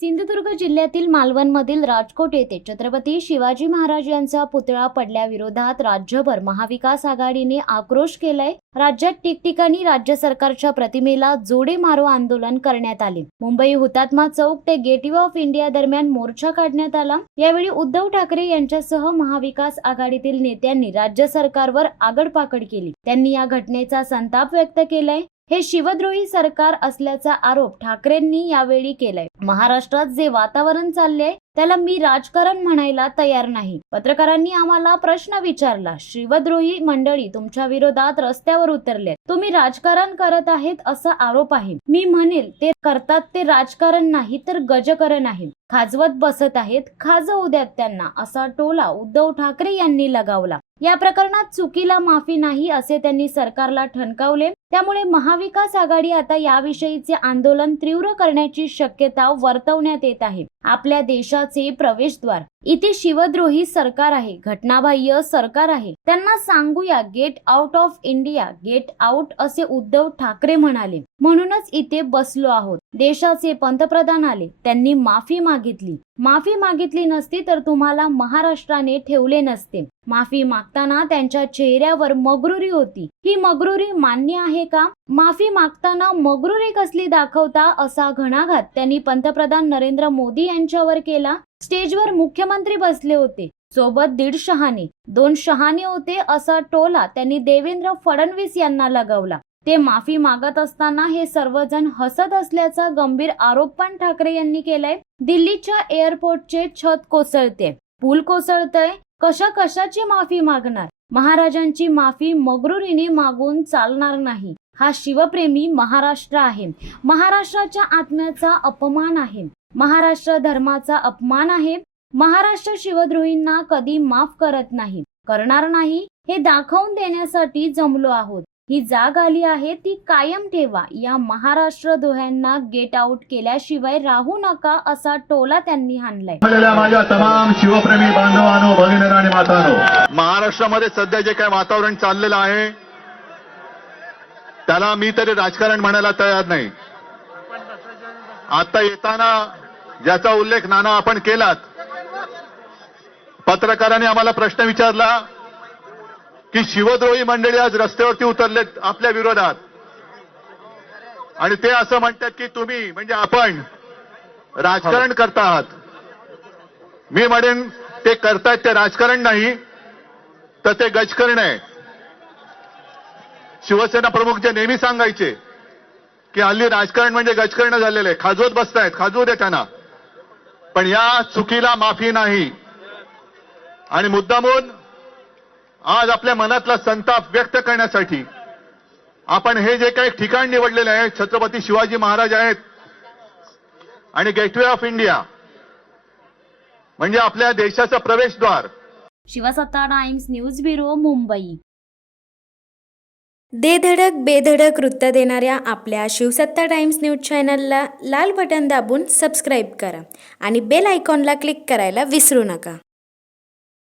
सिंधुदुर्ग जिल्ह्यातील मालवणमधील राजकोट येथे छत्रपती शिवाजी महाराज यांचा पुतळा पडल्याविरोधात राज्यभर महाविकास आघाडीने आक्रोश केलाय। राज्यात ठिकठिकाणी राज्य सरकारच्या प्रतिमेला जोडे मारो आंदोलन करण्यात आले। मुंबई हुतात्मा चौक ते गेटवे ऑफ इंडिया दरम्यान मोर्चा काढण्यात आला। यावेळी उद्धव ठाकरे यांच्यासह महाविकास आघाडीतील नेत्यांनी राज्य सरकारवर आगडपाकड केली। त्यांनी या घटनेचा संताप व्यक्त केलाय। हे शिवद्रोही सरकार असल्याचा आरोप ठाकरेंनी यावेळी केलाय। महाराष्ट्रात जे वातावरण चालले त्याला मी राजकारण म्हणायला तयार नाही। पत्रकारांनी आम्हाला प्रश्न विचारला, शिवद्रोही मंडळी तुमच्या विरोधात रस्त्यावर उतरले, तुम्ही राजकारण करत आहेत असा आरोप आहे। मी म्हणेल ते करतात ते राजकारण नाही तर गजकरण आहे, खाजवत बसत आहेत, खाजवू द्यात त्यांना, असा टोला उद्धव ठाकरे यांनी लगावला। या प्रकरणात चुकीला माफी नाही असे त्यांनी सरकारला ठणकावले। त्यामुळे महाविकास आघाडी आता याविषयीचे आंदोलन तीव्र करण्याची शक्यता वर्तवण्यात येत आहे। आपल्या देशाचे प्रवेशद्वार इथे शिवद्रोही सरकार आहे, घटनाबाह्य सरकार आहे, त्यांना सांगूया get out of India, get out असे उद्धव ठाकरे म्हणाले। म्हणूनच इथे बसलो आहोत। देशाचे पंतप्रधान आले, त्यांनी माफी मागितली नसती तर तुम्हाला महाराष्ट्राने ठेवले नसते। माफी मागताना त्यांच्या चेहऱ्यावर मगरुरी होती, ही मगरुरी मान्य आहे का? माफी मागताना मगरुरी कसली दाखवता असा घणाघात त्यांनी पंतप्रधान नरेंद्र मोदी यांच्यावर केला। स्टेजवर मुख्यमंत्री बसले होते, सोबत 1.5 शहाणे 2 शहाणे होते असा टोला त्यांनी देवेंद्र फडणवीस यांना लगावला। ते माफी मागत असताना हे सर्वजण हसत असल्याचा गंभीर आरोप पण ठाकरे यांनी केलाय। दिल्लीच्या एअरपोर्टचे छत कोसळते, पूल कोसळतय, कशाची माफी मागणार? महाराजांची माफी मगरुरीने मागून चालणार नाही। हा शिवप्रेमी महाराष्ट्र आहे, महाराष्ट्राच्या आत्म्याचा अपमान आहे, महाराष्ट्र धर्माचा अपमान आहे। महाराष्ट्र शिवद्रोहींना कधी माफ करत नाही, करणार नाही, हे दाखवून देण्यासाठी जमलो आहोत। ही जाग आली आहे ती कायम ठेवा। या महाराष्ट्र द्रोह्यांना गेट आउट केल्याशिवाय राहू नका असा टोला त्यांनी हाणलाय। माझ्या तमाम शिवप्रेमी बांधवांनो, भगिनींनो आणि मातांनो, महाराष्ट्रामध्ये सध्या जे काही वातावरण चाललेलं आहे त्याला मी तरी राजकारण म्हणायला तयार नाही। आता येताना ज्याचा उल्लेख नाना आपण केलात, पत्रकारांनी आम्हाला प्रश्न विचारला की शिवद्रोही मंडळी आज रस्त्यावरती उतरलेत आपल्या विरोधात, आणि ते असं म्हणतात की तुम्ही म्हणजे आपण राजकारण करता आहात। मी म्हणेन ते करतायत ते राजकारण नाही तर ते गजकरण आहे। शिवसेना प्रमुख जे नेहमी सांगायचे की हल्ली राजकारण म्हणजे गजकरण झालेलं आहे, खाजवत बसतायत, खाजवू दे त्यांना, पण या चुकीला माफी नाही। आणि मुद्दामून आज आपल्या मनातला संताप व्यक्त करण्यासाठी आपण हे जे काही ठिकाण निवडलेले आहे, छत्रपती शिवाजी महाराज आहेत आणि गेटवे ऑफ इंडिया म्हणजे आपल्या देशाचं प्रवेशद्वार। शिवसत्ता टाइम्स न्यूज ब्युरो, मुंबई। दे धडक बेधडक वृत्त देणाऱ्या आपल्या शिवसत्ता टाइम्स न्यूज चॅनलला लाल बटन दाबून सबस्क्राईब करा आणि बेल आयकॉनला क्लिक करायला विसरू नका।